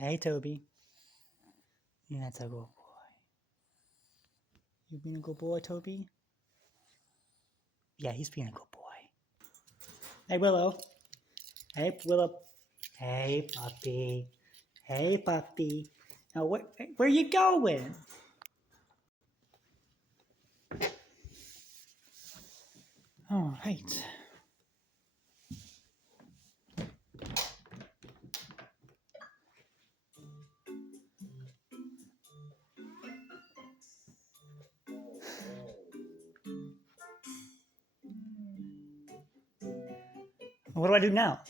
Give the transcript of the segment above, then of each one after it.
Hey, Toby. Yeah, that's a good boy. You being a good boy, Toby? Yeah, he's being a good boy. Hey, Willow. Hey, Willow. Hey, puppy. Hey, puppy. Now, where you going? All right. What do I do now?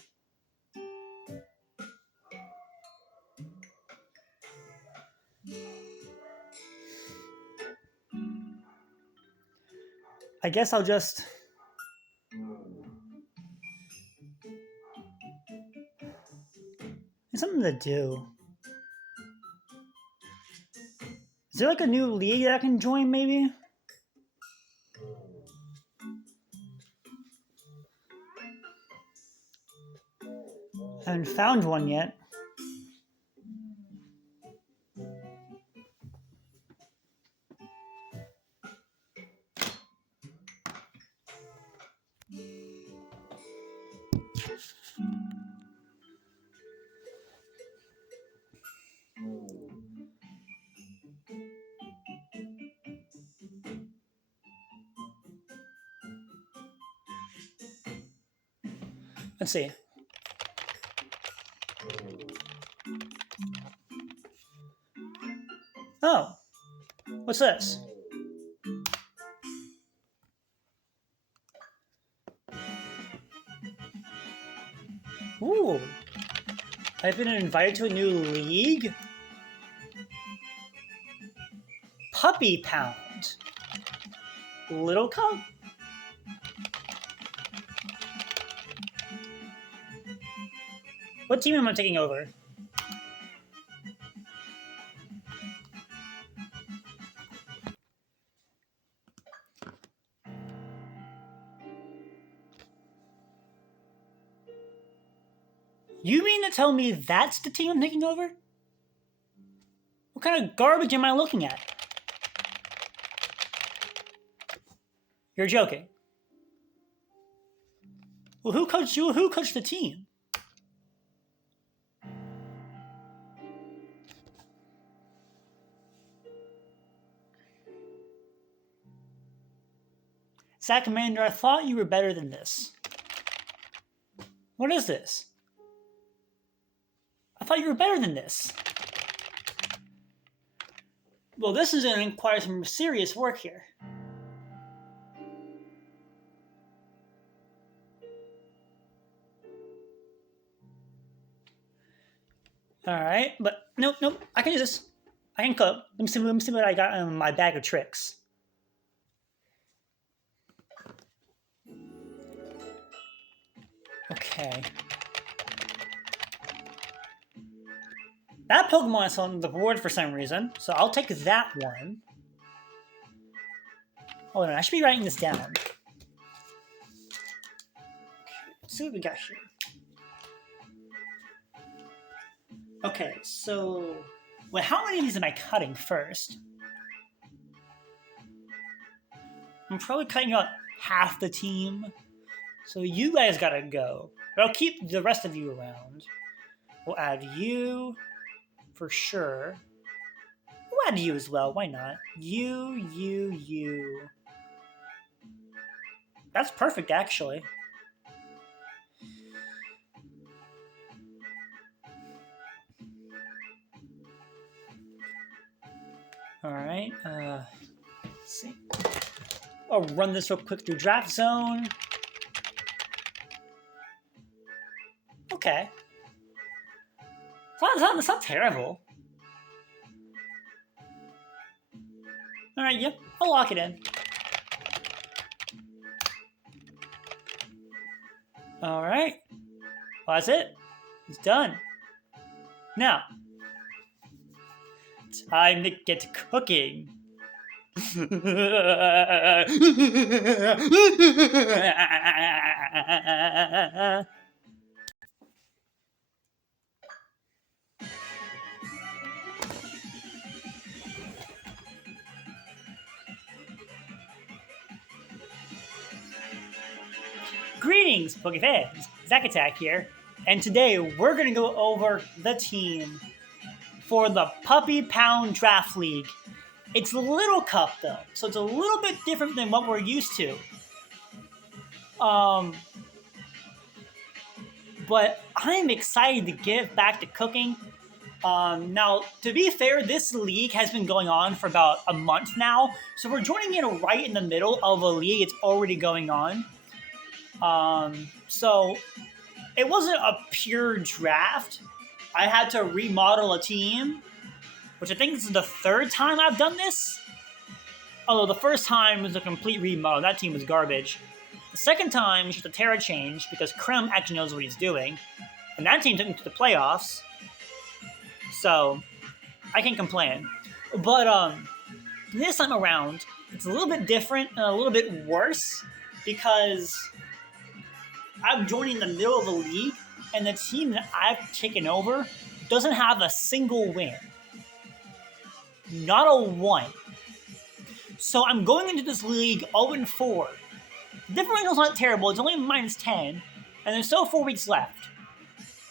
I guess I'll just... There's something to do. Is there like a new league that I can join, maybe? I haven't found one yet. Let's see. Oh, what's this? Ooh, I've been invited to a new league? Puppy Pound. Little Cub? What team am I taking over? You mean to tell me that's the team I'm taking over? What kind of garbage am I looking at? You're joking. Well, who coached you? Who coached the team? Scwovet, I thought you were better than this. What is this? I thought you were better than this. Well, this is going to require some serious work here. Alright, but nope, I can do this. I can cope. Let me see what I got in my bag of tricks. Okay. That Pokemon is on the board for some reason, so I'll take that one. Hold on, I should be writing this down. Okay, let's see what we got here. Okay, so... Well, how many of these am I cutting first? I'm probably cutting out half the team. So you guys gotta go. But I'll keep the rest of you around. We'll add you... for sure. We'll add you as well, why not? You. That's perfect, actually. Alright, let's see. I'll run this real quick through Draft Zone. Okay. It's not terrible. Alright, yep, I'll lock it in. Alright. Well, that's it. It's done. Now, time to get cooking. Greetings, Poke fans. Zack Attack here, and today we're going to go over the team for the Puppy Pound Draft League. It's Little Cup though, so it's a little bit different than what we're used to. But I'm excited to get back to cooking. Now, to be fair, this league has been going on for about a month now, so we're joining in right in the middle of a league. It's already going on. So it wasn't a pure draft. I had to remodel a team, which I think this is the third time I've done this. Although the first time was a complete remodel. That team was garbage. The second time was just a Terra change because Krem actually knows what he's doing. And that team took me to the playoffs. So I can't complain. But this time around, it's a little bit different and a little bit worse because I'm joining the middle of the league, and the team that I've taken over doesn't have a single win. Not a one. So I'm going into this league 0-4. The differential's not terrible, it's only -10, and there's still 4 weeks left.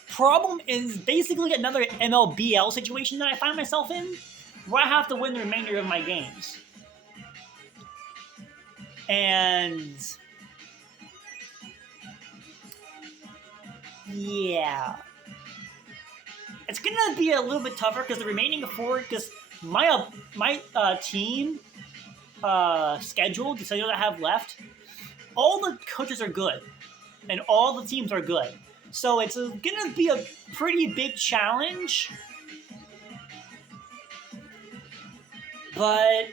Problem is basically another MLBL situation that I find myself in, where I have to win the remainder of my games. And yeah, it's gonna be a little bit tougher because the remaining 4, because my team schedule, the schedule that I have left, all the coaches are good, and all the teams are good. So it's gonna be a pretty big challenge, but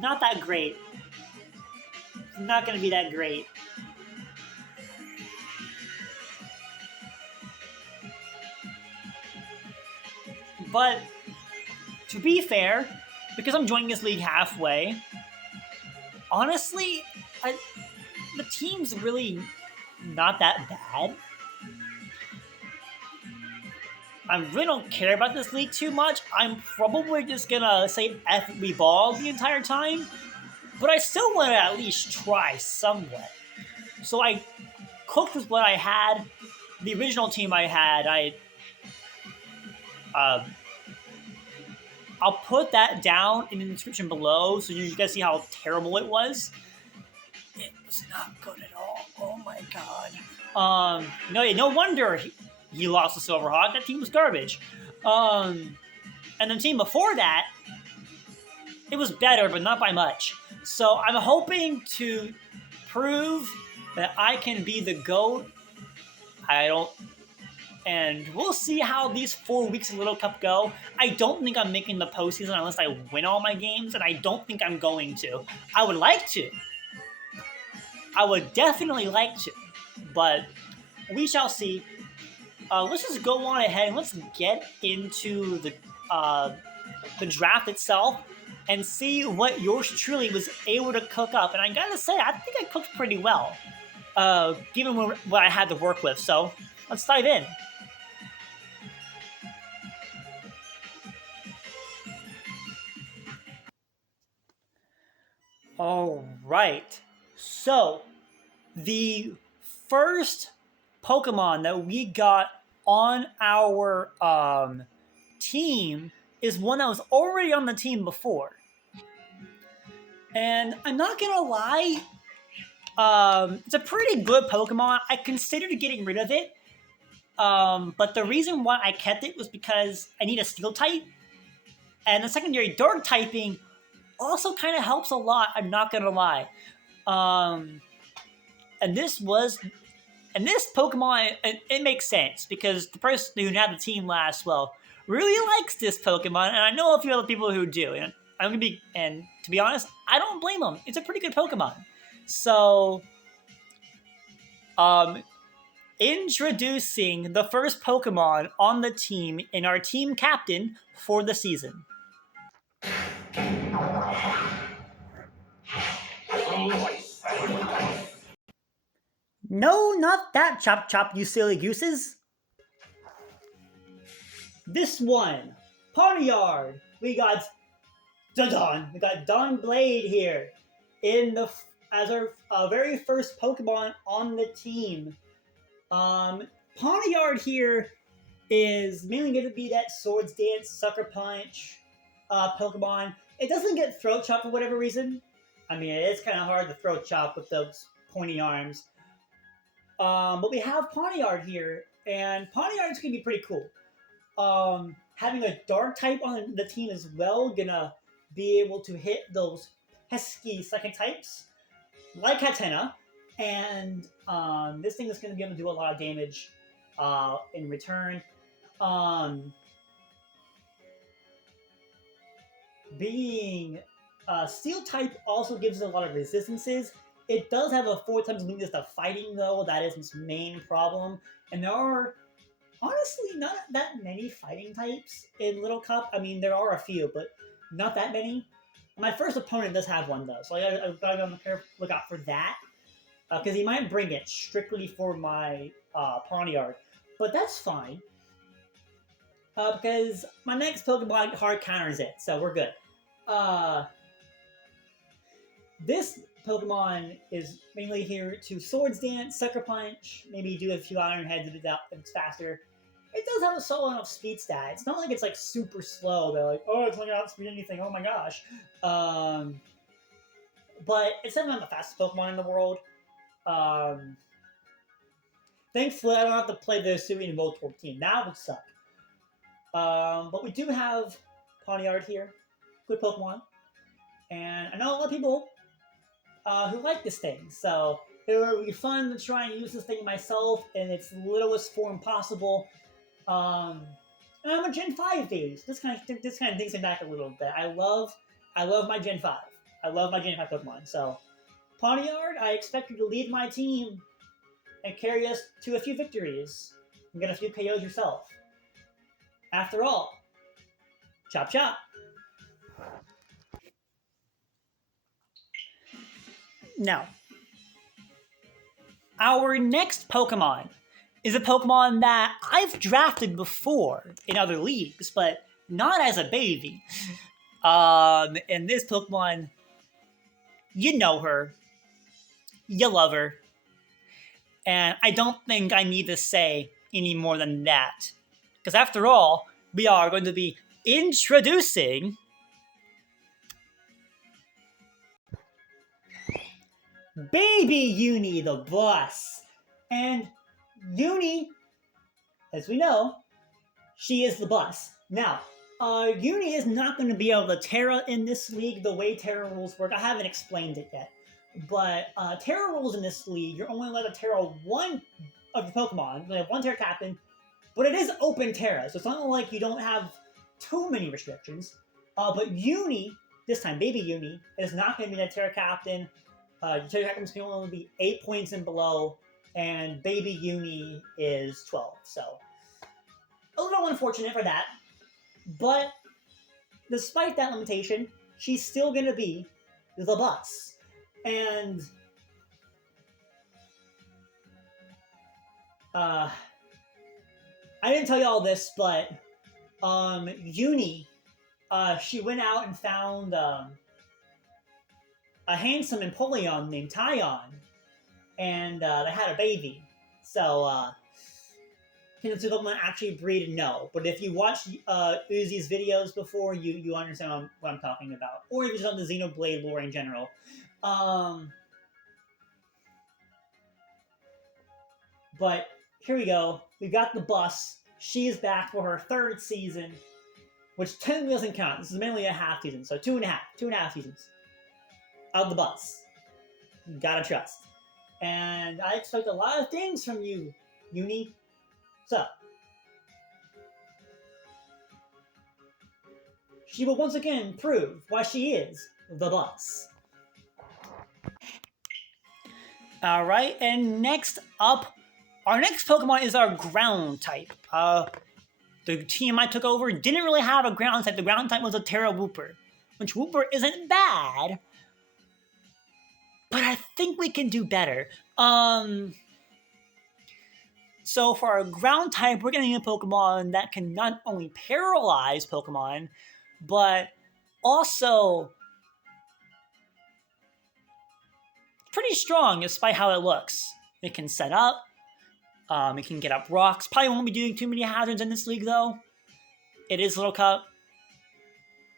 not that great. It's not gonna be that great. But to be fair, because I'm joining this league halfway, honestly, the team's really not that bad. I really don't care about this league too much. I'm probably just gonna say F we ball the entire time, but I still want to at least try somewhat. So I cooked with what I had. The original team I had, I'll put that down in the description below so you guys see how terrible it was. It was not good at all. Oh my god. No wonder he lost to Silverhawk. That team was garbage. And the team before that, it was better, but not by much. So I'm hoping to prove that I can be the GOAT. And we'll see how these 4 weeks of Little Cup go. I don't think I'm making the postseason unless I win all my games, and I don't think I'm going to. I would like to. I would definitely like to, but we shall see. Let's just go on ahead and let's get into the draft itself and see what yours truly was able to cook up. And I gotta say, I think I cooked pretty well, given what I had to work with. So let's dive in. All right. So, the first Pokemon that we got on our team is one that was already on the team before. And I'm not gonna lie, it's a pretty good Pokemon. I considered getting rid of it, but the reason why I kept it was because I need a Steel type, and the secondary Dark typing also kind of helps a lot, I'm not gonna lie. And this Pokemon, it makes sense because the person who had the team last, really likes this Pokemon, and I know a few other people who do. And to be honest, I don't blame them. It's a pretty good Pokemon. So, introducing the first Pokemon on the team in our team captain for the season. No, not that, Chop Chop, you silly gooses. This one, Pawniard. We got Don Blade here in the as our very first Pokemon on the team. Pawniard here is mainly going to be that Swords Dance, Sucker Punch Pokemon. It doesn't get Throat Chop for whatever reason. I mean, it is kind of hard to Throat Chop with those pointy arms. But we have Pawniard here, and Pawniard's going to be pretty cool. Having a Dark type on the team as well, gonna be able to hit those pesky second types, like Hatena, and this thing is going to be able to do a lot of damage in return. Being Steel type also gives it a lot of resistances. It does have a 4 times weakness to fighting, though. That is its main problem. And there are honestly not that many fighting types in Little Cup. I mean, there are a few, but not that many. My first opponent does have one, though, so I've got to be on the lookout for that. Because he might bring it strictly for my Pawniard. But that's fine. Because my next Pokemon hard counters it, so we're good. This Pokemon is mainly here to Swords Dance, Sucker Punch, maybe do a few Iron Heads if it's faster. It does have a solid enough speed stat. It's not like it's like super slow. They're like, oh, it's not gonna outspeed anything. Oh my gosh. But it's definitely not the fastest Pokemon in the world. Thankfully, I don't have to play the Sui Voltorb team. That would suck. But we do have Pawniard here. Good Pokemon. And I know a lot of people who like this thing. So it would be fun to try and use this thing myself in its littlest form possible. And I'm a Gen 5 phase. This kind of takes me back a little bit. I love my Gen 5. I love my Gen 5 Pokemon. So Pawniard, I expect you to lead my team and carry us to a few victories and get a few KOs yourself. After all, chop chop. Now, our next Pokemon is a Pokemon that I've drafted before in other leagues, but not as a baby. And this Pokemon, you know her, you love her, and I don't think I need to say any more than that. Because after all, we are going to be introducing Baby Uni the boss. And Uni, as we know, she is the boss. Now, Uni is not going to be able to Terra in this league the way Terra rules work. I haven't explained it yet. But Terra rules in this league, you're only allowed to Terra one of your Pokemon. You have one Terra Captain. But it is open Terra, so it's not like you don't have too many restrictions. But Uni, this time, Baby Uni, is not going to be a Terra Captain. Terra Captains can only be 8 points and below, and Baby Uni is 12. So, a little unfortunate for that. But, despite that limitation, she's still going to be the boss. And, I didn't tell you all this, but Uni, she went out and found a handsome Empoleon named Tyon, and they had a baby. So, can the two Pokemon actually breed? No. But if you watched Uzi's videos before, you understand what I'm talking about. Or if you just on the Xenoblade lore in general. But here we go. We got the bus. She's back for her 3rd season, which technically doesn't count. This is mainly a half season, so 2.5 seasons of the bus. You gotta trust. And I expect a lot of things from you, Uni. So, she will once again prove why she is the boss. Alright, and next up, our next Pokemon is our ground type. The team I took over didn't really have a ground type. The ground type was a Terra Wooper, which Wooper isn't bad, but I think we can do better. So for our ground type, we're getting a Pokemon that can not only paralyze Pokemon, but also pretty strong despite how it looks. It can set up. It can get up rocks. Probably won't be doing too many hazards in this league, though. It is Little Cup.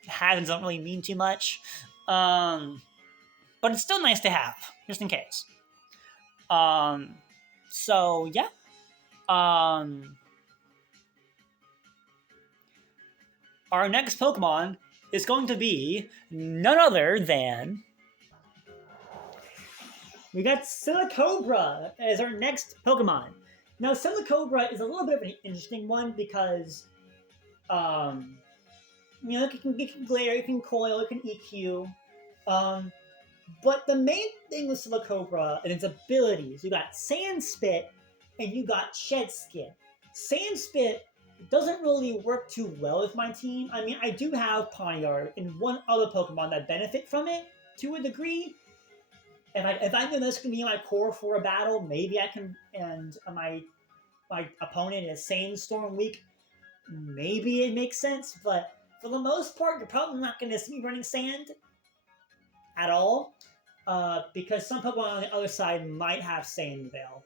Hazards don't really mean too much. But it's still nice to have, just in case. So, yeah. Our next Pokemon is going to be none other than... We got Silicobra as our next Pokemon. Now, Silicobra is a little bit of an interesting one because, you know, it can glare, it can coil, it can EQ. But the main thing with Silicobra and its abilities, you got Sand Spit and you got Shed Skin. Sand Spit doesn't really work too well with my team. I mean, I do have Pawniard and one other Pokemon that benefit from it to a degree. If I know this can be my core for a battle, maybe I can, and my opponent is Sandstorm weak, maybe it makes sense, but for the most part, you're probably not going to see me running Sand at all, because some Pokemon on the other side might have Sand Veil.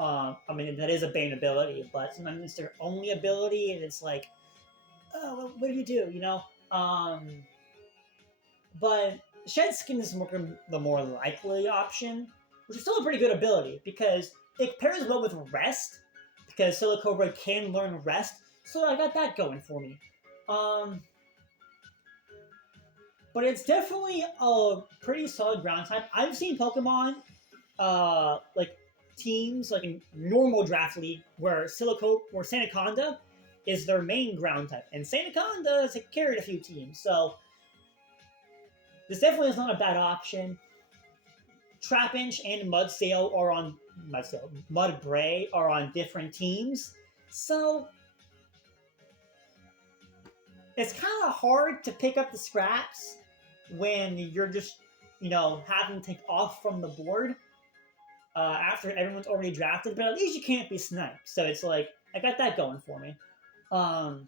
I mean, that is a Bane ability, but sometimes it's their only ability, and it's like, oh, what do you do, you know? But Shed Skin is the more likely option, which is still a pretty good ability, because it pairs well with Rest, because Silicobra can learn Rest, so I got that going for me. But it's definitely a pretty solid ground type. I've seen Pokemon, like teams, like in normal draft league, where Sandaconda is their main ground type, and Sandaconda has carried a few teams, so this definitely is not a bad option. Trapinch and Mudbray are on different teams, so it's kind of hard to pick up the scraps when you're just, you know, having to take off from the board after everyone's already drafted, but at least you can't be sniped, so it's like, I got that going for me. But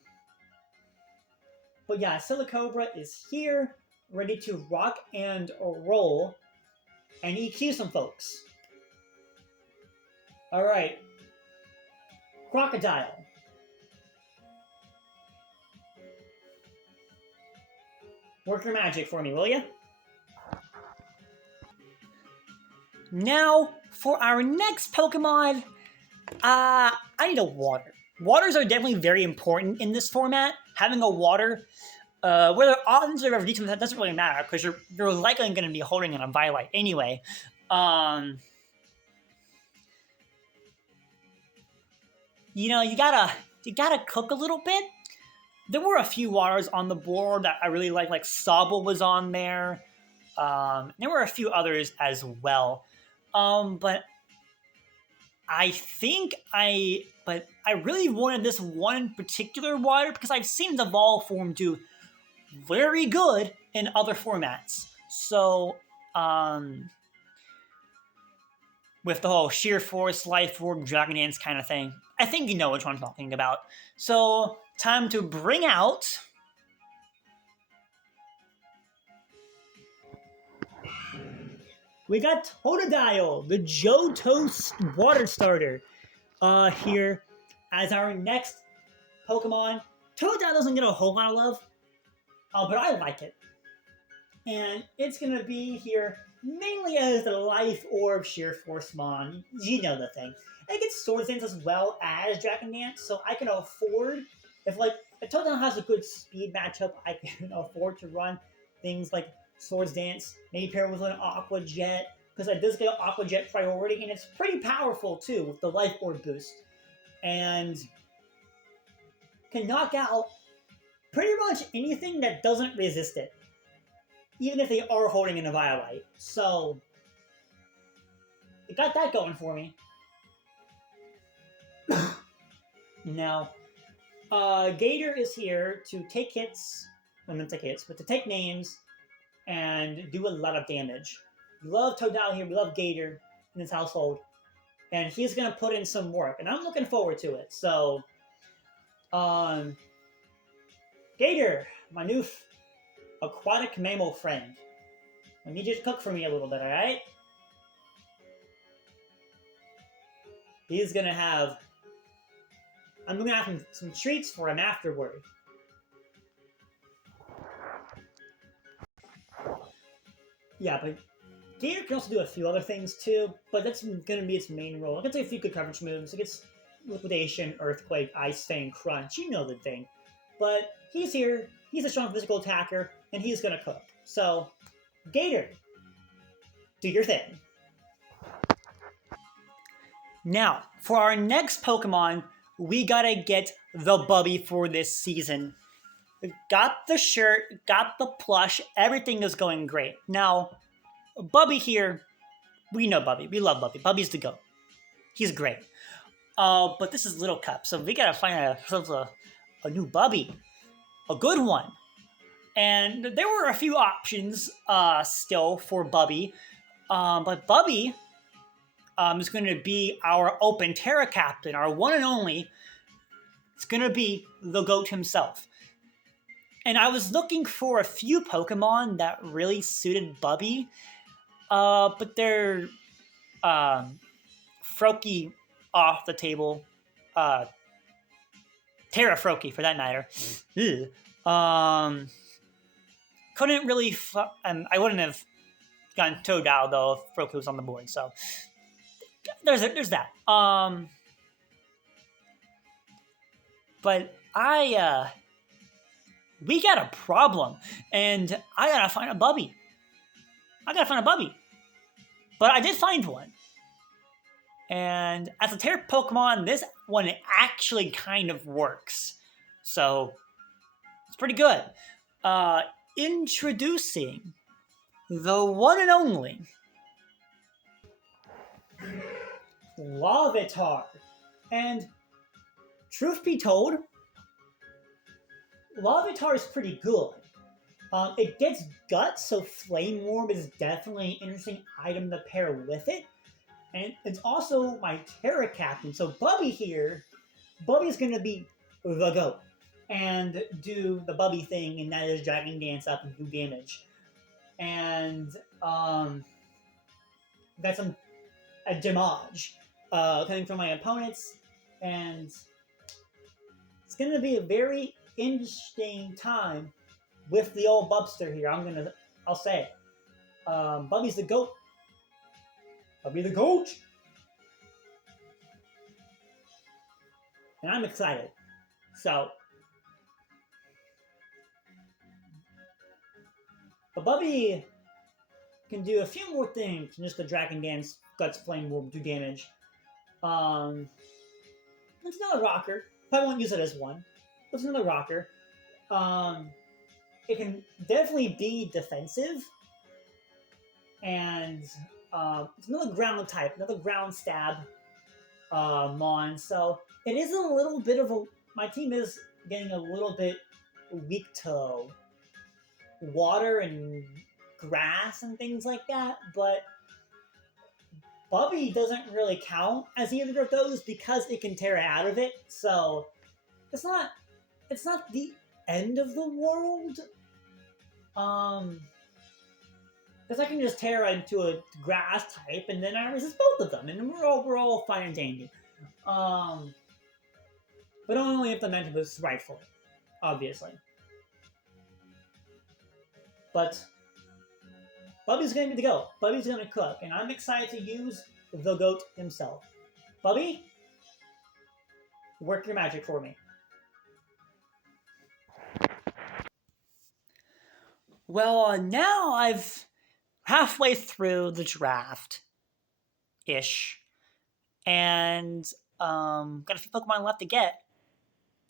yeah, Silicobra is here, ready to rock and roll and EQ some folks. Alright. Crocodile. Work your magic for me, will ya? Now, for our next Pokemon, I need a water. Waters are definitely very important in this format. Having a water, whether odds are ever decent, that doesn't really matter, because you're likely going to be holding in a Violet anyway. You know, you gotta cook a little bit. There were a few waters on the board that I really like Sobble was on there. There were a few others as well. But I really wanted this one particular water because I've seen the Vol form do very good in other formats. So, with the whole Sheer Force, Life Orb, Dragon Dance kind of thing, I think you know which one I'm talking about. So, time to bring out we got Totodile, the Johto water starter, here as our next Pokemon. Totodile doesn't get a whole lot of love, but I like it. And it's going to be here mainly as the Life Orb Sheer Force Mon. You know the thing. It gets Swords Dance as well as Dragon Dance, so I can afford, if Totodile has a good speed matchup, I can afford to run things like Swords Dance, maybe pair with an Aqua Jet, because it does get Aqua Jet priority, and it's pretty powerful too with the Life Orb boost. And can knock out pretty much anything that doesn't resist it, even if they are holding in a Violet. So, it got that going for me. Now, Gator is here to take hits, well, not take hits, but to take names and do a lot of damage. We love Totodile here, we love Gator in this household, and he's going to put in some work, and I'm looking forward to it. So, Gator, my new aquatic mammal friend, I need you to cook for me a little bit, alright? He's gonna have. I'm gonna have some treats for him afterward. Yeah, but Gator can also do a few other things too, but that's gonna be its main role. It can take a few good coverage moves. It gets Liquidation, Earthquake, Ice Fang, Crunch. You know the thing. But he's here. He's a strong physical attacker, and he's gonna cook. So, Gator, do your thing. Now, for our next Pokemon, we gotta get the Bubby for this season. Got the shirt, got the plush, everything is going great. Now, Bubby here, we know Bubby. We love Bubby. Bubby's the GOAT. He's great. But this is Little Cup, so we gotta find a new Bubby. A good one. And there were a few options still for Bubby. But Bubby is going to be our Open Terra captain, our one and only. It's going to be the GOAT himself. And I was looking for a few Pokemon that really suited Bubby, but they're Froakie off the table. Terra Froakie for that matter. Couldn't really... I wouldn't have gotten Totodile, though, if Froakie was on the board, so... There's that. But we got a problem, and I gotta find a Bubby. But I did find one. And as a Terra Pokemon, this one actually kind of works. So, it's pretty good. Introducing the one and only Larvitar. And truth be told, Larvitar is pretty good. It gets Guts, so Flame Orb is definitely an interesting item to pair with it. And it's also my Terra captain. So Bubby here, Bubby's going to be the GOAT and do the Bubby thing, and that is Dragon Dance up and do damage. And that's a damage coming from my opponents, and it's going to be a very interesting time with the old Bubster here. I'll say it. Bubby's the GOAT. Bubby the GOAT. And I'm excited. So, but Bubby can do a few more things than just the Dragon Dance, Guts, Flame Orb, do damage. It's another rocker. Probably won't use it as one. It's another rocker. It can definitely be defensive. And it's another ground type, another ground stab mon. So it is a little bit of a... My team is getting a little bit weak to water and grass and things like that, but Bubby doesn't really count as either of those because it can tear out of it. So it's not the end of the world. Because I can just tear into a grass type and then I resist both of them, and we're all fine and dandy. But only if the mentor was rightfully, obviously. But Bubby's going to be the GOAT. Bubby's going to cook, and I'm excited to use the GOAT himself. Bubby, work your magic for me. Well, now I've halfway through the draft-ish, and got a few Pokemon left to get.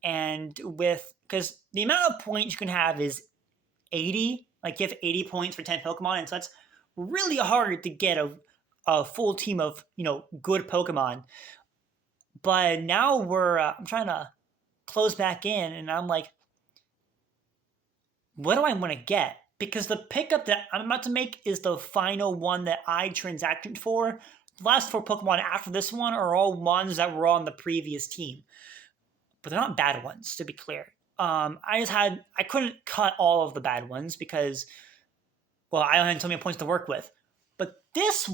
And because the amount of points you can have is 80, like you have 80 points for 10 Pokemon, and so that's really hard to get a full team of, good Pokemon. But now I'm trying to close back in, and I'm like, what do I want to get? Because the pickup that I'm about to make is the final one that I transacted for. The last 4 Pokemon after this one are all ones that were on the previous team. But they're not bad ones, to be clear. I couldn't cut all of the bad ones because, well, I only had so many points to work with. But this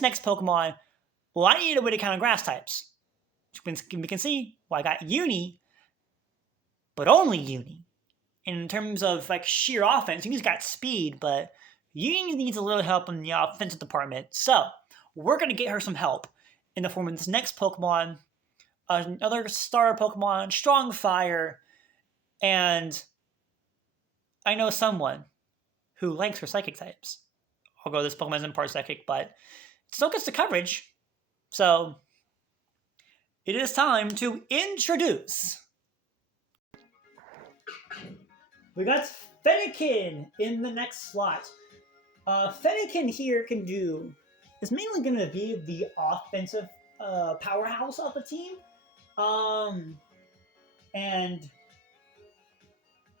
next Pokemon Well, I need a way to counter grass types. We can see, well, I got Uni, but only Uni. In terms of like sheer offense, Uni's got speed, but Uni needs a little help in the offensive department. So we're going to get her some help in the form of this next Pokemon, another starter Pokemon, Strong Fire, and I know someone who likes her Psychic types. Although this Pokemon isn't part Psychic, but it still gets the coverage. So it is time to introduce. We got Fennekin in the next slot. Fennekin here is mainly going to be the offensive powerhouse of the team. And,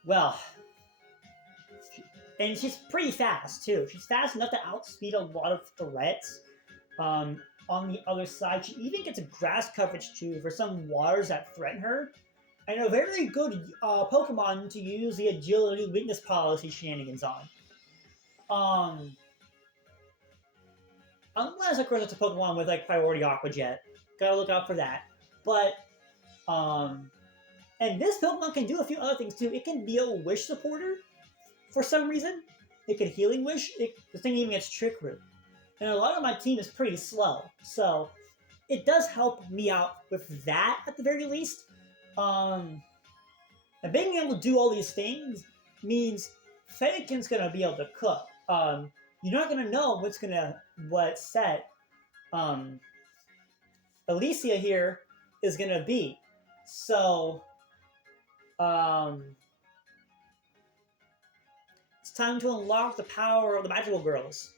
well, and she's pretty fast, too. She's fast enough to outspeed a lot of threats. On the other side, she even gets a grass coverage, too, for some waters that threaten her. And a very good Pokemon to use the agility weakness policy shenanigans on. Unless, of course, it's a Pokemon with, like, Priority Aqua Jet. Gotta look out for that. But, and this Pokemon can do a few other things, too. It can be a Wish supporter, for some reason. It can Healing Wish. The thing even gets Trick Root. And a lot of my team is pretty slow. So, it does help me out with that, at the very least. And being able to do all these things means Fennekin's gonna be able to cook. You're not gonna know what set Alicia here is gonna be. So it's time to unlock the power of the magical girls.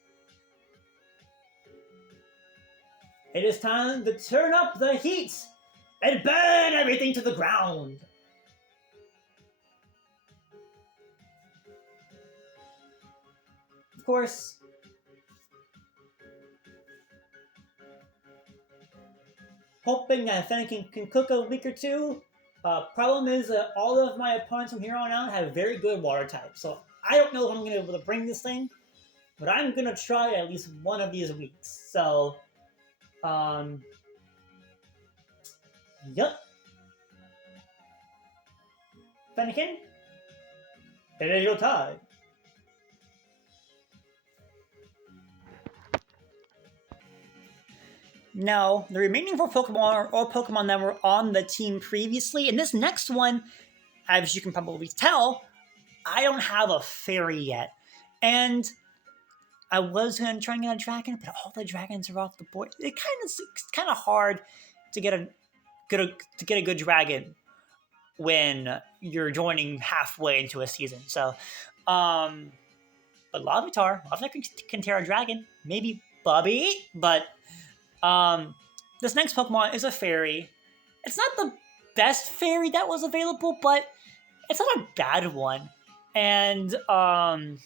It is time to turn up the heat and burn everything to the ground. Of course, hoping that Fennekin can cook a week or two. Problem is that all of my opponents from here on out have very good water types, so I don't know if I'm going to be able to bring this thing, but I'm going to try at least one of these weeks. So, yep. Fennekin, it is your time. Now, the remaining 4 Pokemon are all Pokemon that were on the team previously, and this next one, as you can probably tell, I don't have a fairy yet. And I was going to try and get a dragon, but all the dragons are off the board. It's kind of hard to get a good dragon when you're joining halfway into a season. So, but Larvitar, can tear a dragon, maybe Bubby, but this next Pokemon is a fairy. It's not the best fairy that was available, but it's not a bad one. And I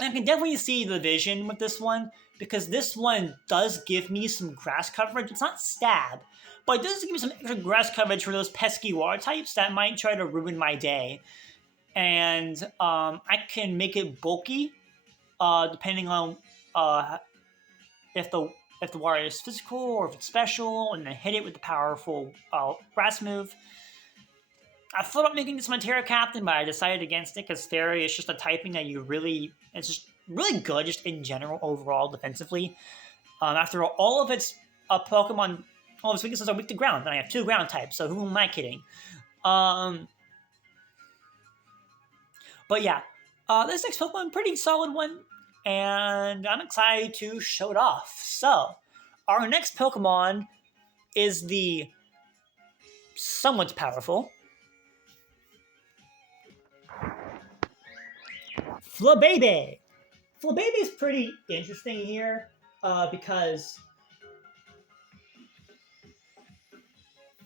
can definitely see the vision with this one, because this one does give me some grass coverage. It's not stab, but it does give me some extra grass coverage for those pesky water types that might try to ruin my day. And I can make it bulky, depending on if the water is physical or if it's special, and then hit it with the powerful grass move. I thought about making this my Terra Captain, but I decided against it because Fairy is just a typing that it's just really good, just in general, overall, defensively. After all of its Pokemon, all of its weaknesses are weak to ground, and I have 2 ground types, so who am I kidding? But yeah, this next Pokemon, pretty solid one, and I'm excited to show it off. So, our next Pokemon is the somewhat powerful Flabebe. Flabebe is pretty interesting here because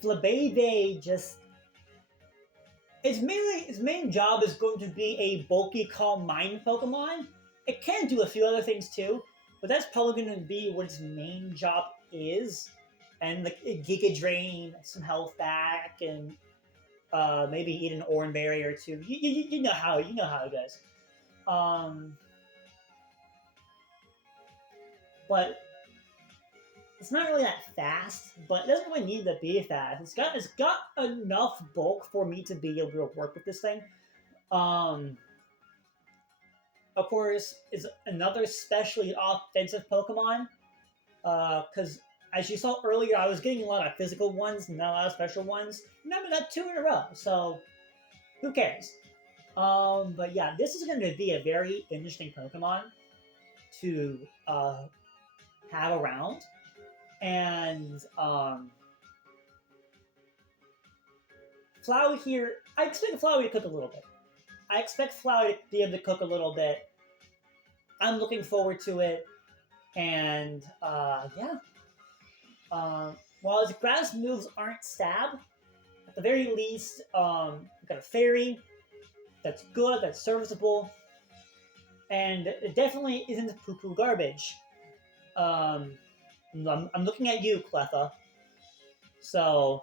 Flabebe its main job is going to be a bulky Calm Mind Pokemon. It can do a few other things too, but that's probably going to be what its main job is. And like Giga Drain, some health back, and maybe eat an Oran Berry or 2. You know how it goes. but it's not really that fast, but it doesn't really need to be fast. It's got enough bulk for me to be able to work with this thing. Of course, is another especially offensive Pokemon. Because as you saw earlier, I was getting a lot of physical ones, not a lot of special ones. Now I got 2 in a row, so who cares? But yeah, this is going to be a very interesting Pokemon to have around. And Flowey here, I expect Flowey to cook a little bit. I expect Flowey to be able to cook a little bit. I'm looking forward to it. And yeah. While his grass moves aren't stab, at the very least, we've got a fairy that's good, that's serviceable, and it definitely isn't poo-poo garbage. I'm looking at you, Cleffa. So,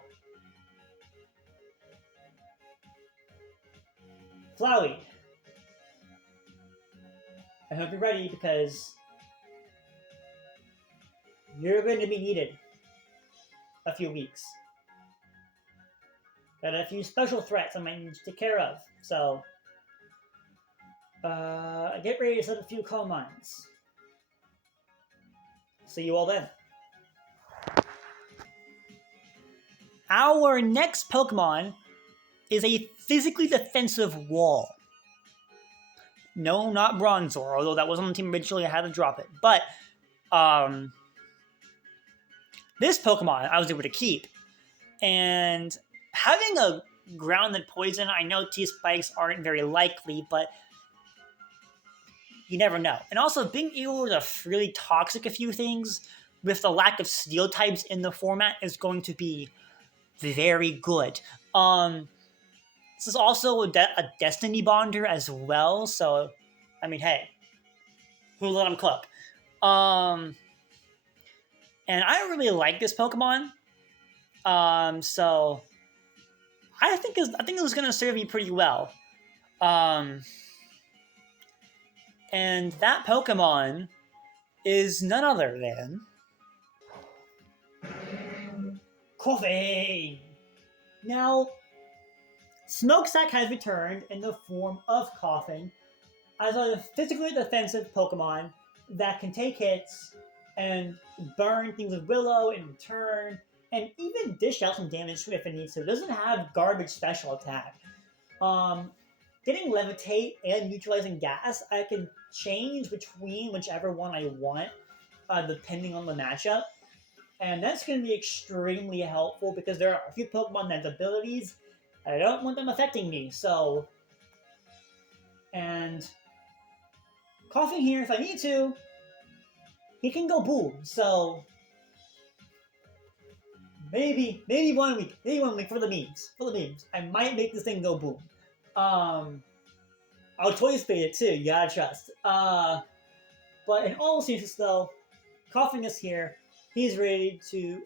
Flowey, I hope you're ready because you're going to be needed a few weeks. Got a few special threats I might need to take care of, so get ready to set a few coal mines. See you all then. Our next Pokemon is a physically defensive wall. No, not Bronzor, although that was on the team originally. I had to drop it. But this Pokemon I was able to keep. And having a grounded poison, I know T-Spikes aren't very likely, but you never know. And also, being able to really toxic a few things with the lack of steel types in the format is going to be very good. This is also a Destiny Bonder as well, so, I mean, hey, who let him cook? And I really like this Pokemon, so I think it was going to serve me pretty well. And that Pokemon is none other than Koffing. Now, Smokestack has returned in the form of Koffing as a physically defensive Pokemon that can take hits and burn things with Willow in return, and even dish out some damage if it needs to. It doesn't have garbage special attack. Getting Levitate and Neutralizing Gas, I can change between whichever one I want, depending on the matchup. And that's going to be extremely helpful because there are a few Pokemon that have abilities, and I don't want them affecting me, so... And... Koffing here, if I need to, he can go boom, so... Maybe 1 week. Maybe 1 week for the memes. I might make this thing go boom. I'll Toy Spade it too, you gotta trust. But in all seriousness though, Koffing is here. He's ready to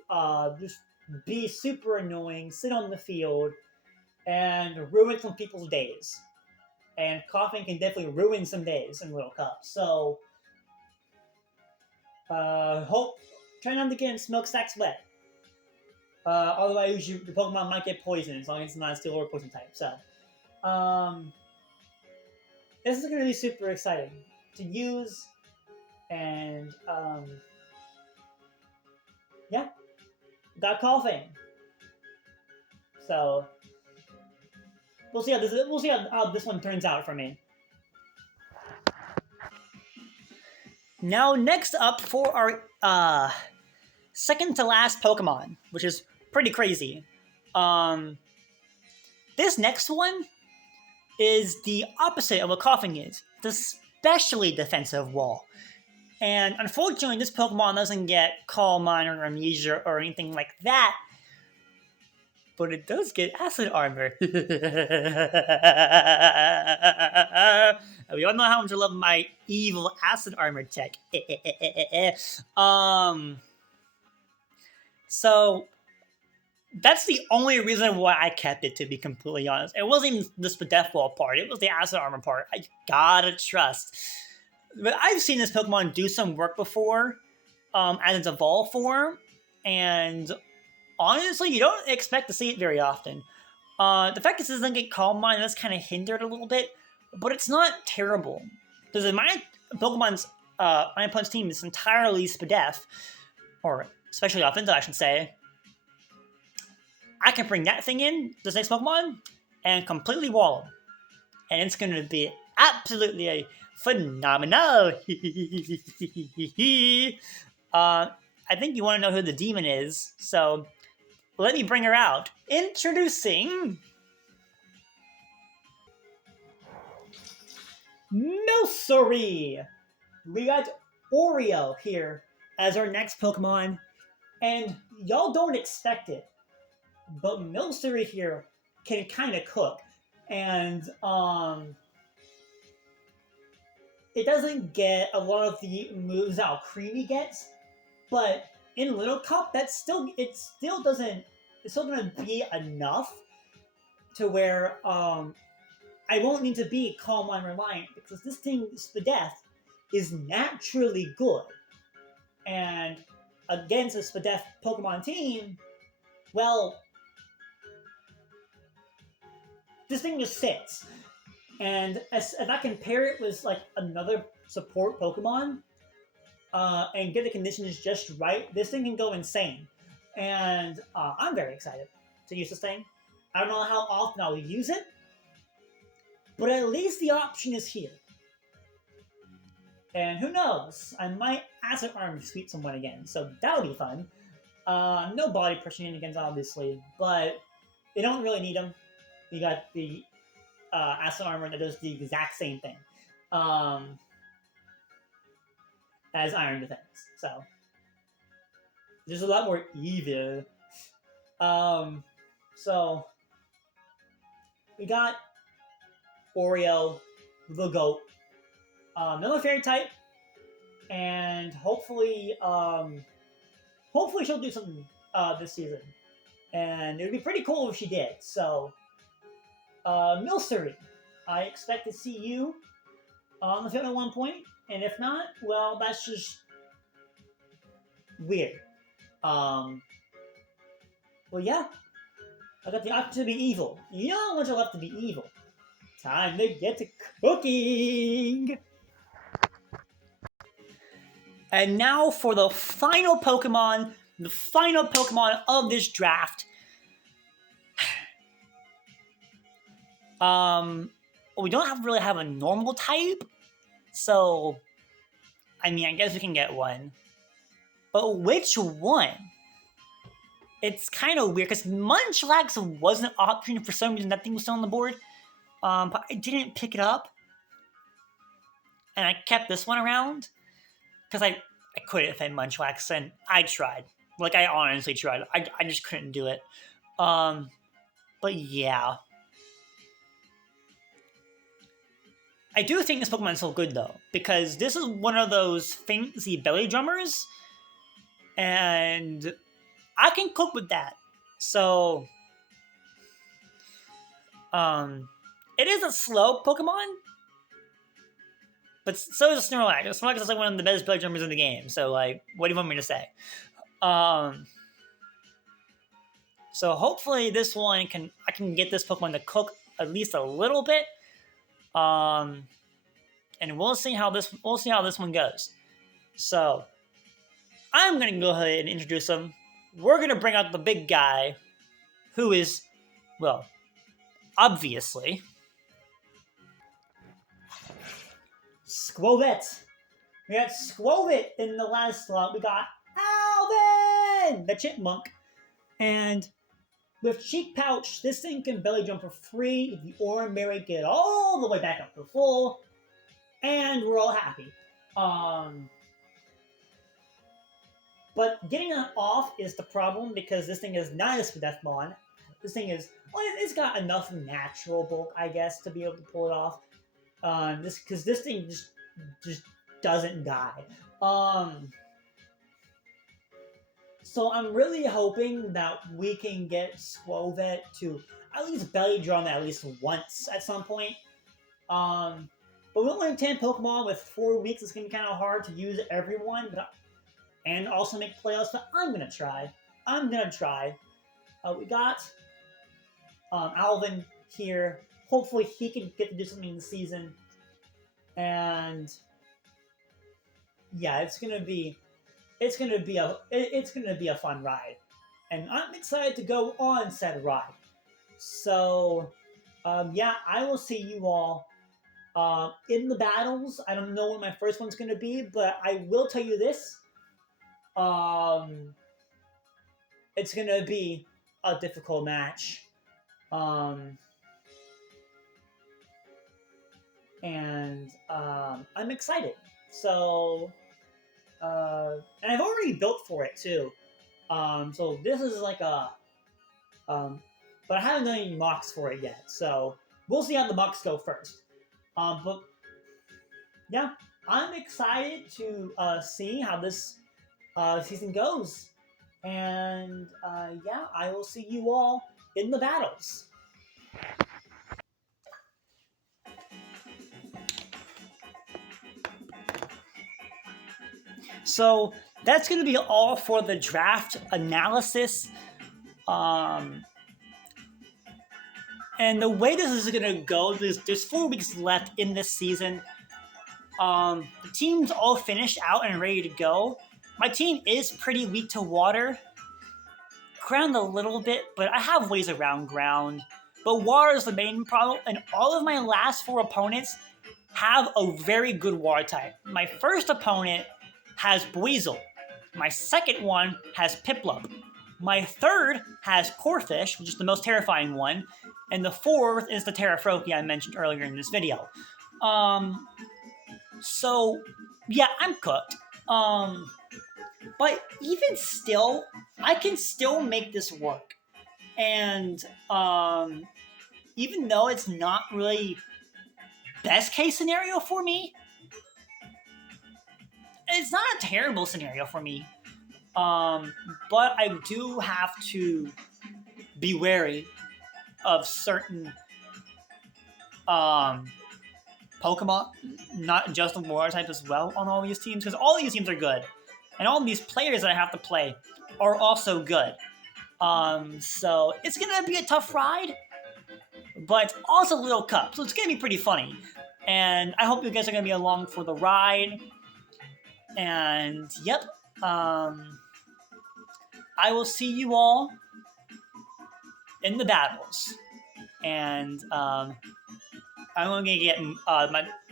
just be super annoying, sit on the field, and ruin some people's days. And Koffing can definitely ruin some days in Little Cup. So, try not to get in Smokestack's wet. Otherwise, your Pokemon might get poisoned as long as it's not a Steel or Poison type. So, this is going to be super exciting to use, and yeah, got Koffing. So we'll see how this one turns out for me. Now, next up for our second to last Pokemon, which is pretty crazy. This next one is the opposite of what Koffing is. It's especially defensive wall. And unfortunately, this Pokemon doesn't get Calm Mind or Amnesia or anything like that. But it does get Acid Armor. We all know how much I love my evil Acid Armor tech. So that's the only reason why I kept it, to be completely honest. It wasn't even the Death Wall part. It was the Acid Armor part. I gotta trust. But I've seen this Pokemon do some work before. as its evolved form, and honestly, you don't expect to see it very often. The fact that this doesn't get Calm Mind, that's kind of hindered a little bit, but it's not terrible. Because in my Pokemon's, my opponent's team is entirely Spadef, or especially offensive, I should say. I can bring that thing in, this next Pokemon, and completely wall him. And it's going to be absolutely a phenomenal. I think you want to know who the demon is, so let me bring her out. Introducing Milcery. We got Oreo here as our next Pokemon, and y'all don't expect it, but Milcery here can kind of cook, and it doesn't get a lot of the moves that Creamy gets, but in Little Cup, it's still gonna be enough to where I won't need to be Calm Mind reliant, because this thing, Spadef, is naturally good. And against a Spadef Pokemon team, well, this thing just sits. And if I can pair it with like another support Pokemon, and get the conditions just right, this thing can go insane. And I'm very excited to use this thing. I don't know how often I'll use it, but at least the option is here. And who knows, I might Acid Arm sweep someone again, so that'll be fun. No body pressure against, obviously, but they don't really need them. You got the Acid Armor that does the exact same thing as Iron Defense, so there's a lot more evil. So we got Oreo, the GOAT, another Fairy type, and hopefully she'll do something this season, and it would be pretty cool if she did. So, Milcery, I expect to see you on the field at one point, and if not, well, that's just weird. Well, yeah, I got the option to be evil. You don't want your left to be evil. Time to get to cooking! And now for the final Pokemon of this draft. We don't really have a normal type, so I mean, I guess we can get one. But which one? It's kind of weird, because Munchlax was an option for some reason. That thing was still on the board. But I didn't pick it up. And I kept this one around. Because I couldn't defend Munchlax, and I tried. Like, I honestly tried. I just couldn't do it. But yeah. I do think this Pokemon is so good, though. Because this is one of those fancy belly drummers. And I can cook with that. So, it is a slow Pokemon, but so is a Snorlax. Snorlax is like one of the best belly drummers in the game. So, like, what do you want me to say? So hopefully this one I can get this Pokemon to cook at least a little bit. And we'll see how this one goes. So I'm gonna go ahead and introduce him. We're gonna bring out the big guy, who is, well, obviously Skwovet. We got Skwovet in the last slot. We got Alvin, the chipmunk. And with Cheek Pouch, this thing can belly jump for free if the Aura Berry get all the way back up to full. And we're all happy. But getting it off is the problem, because this thing is not a Spadefmon. This thing is, well, it's got enough natural bulk, I guess, to be able to pull it off. Because this thing just doesn't die. So I'm really hoping that we can get Skwovet to at least belly drum at least once at some point. But with only 10 Pokemon with 4 weeks, it's going to be kind of hard to use everyone. But and also make playoffs, but I'm gonna try. We got Alvin here. Hopefully he can get to do something in the season. And yeah, it's gonna be a fun ride. And I'm excited to go on said ride. So yeah, I will see you all in the battles. I don't know what my first one's gonna be, but I will tell you this. It's gonna be a difficult match. And I'm excited. So, and I've already built for it too. So this is like but I haven't done any mocks for it yet. So we'll see how the mocks go first. But yeah, I'm excited to see how this season goes. And yeah, I will see you all in the battles. So that's going to be all for the draft analysis. And the way this is going to go, there's 4 weeks left in this season. The team's all finished out and ready to go. My team is pretty weak to water. Ground a little bit, but I have ways around ground. But water is the main problem, and all of my last 4 opponents have a very good water type. My first opponent has Buizel. My second one has Piplup. My third has Corphish, which is the most terrifying one. And the fourth is the Terrafroki I mentioned earlier in this video. So, yeah, I'm cooked. But even still, I can still make this work. And even though it's not really best case scenario for me, it's not a terrible scenario for me. But I do have to be wary of certain Pokemon, not just the water types as well on all these teams, because all these teams are good. And all these players that I have to play are also good. So it's going to be a tough ride, but it's also a little cup, so it's going to be pretty funny. And I hope you guys are going to be along for the ride. And yep, I will see you all in the battles. And I'm going to get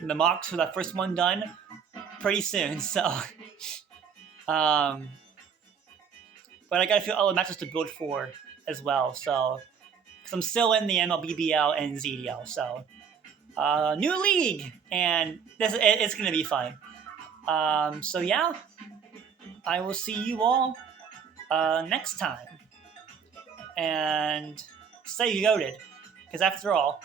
the mocks for that first one done pretty soon. So, but I got a few other matches to build for as well. So, because I'm still in the MLBBL and ZDL. So, new league, and it's going to be fun. So yeah, I will see you all next time. And stay goated, because after all,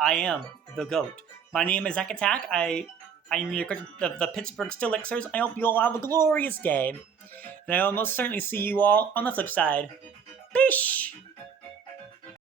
I am the GOAT. My name is Zach Attack. I am your coach of the Pittsburgh Steelixers. I hope you all have a glorious day. And I will most certainly see you all on the flip side. Bish!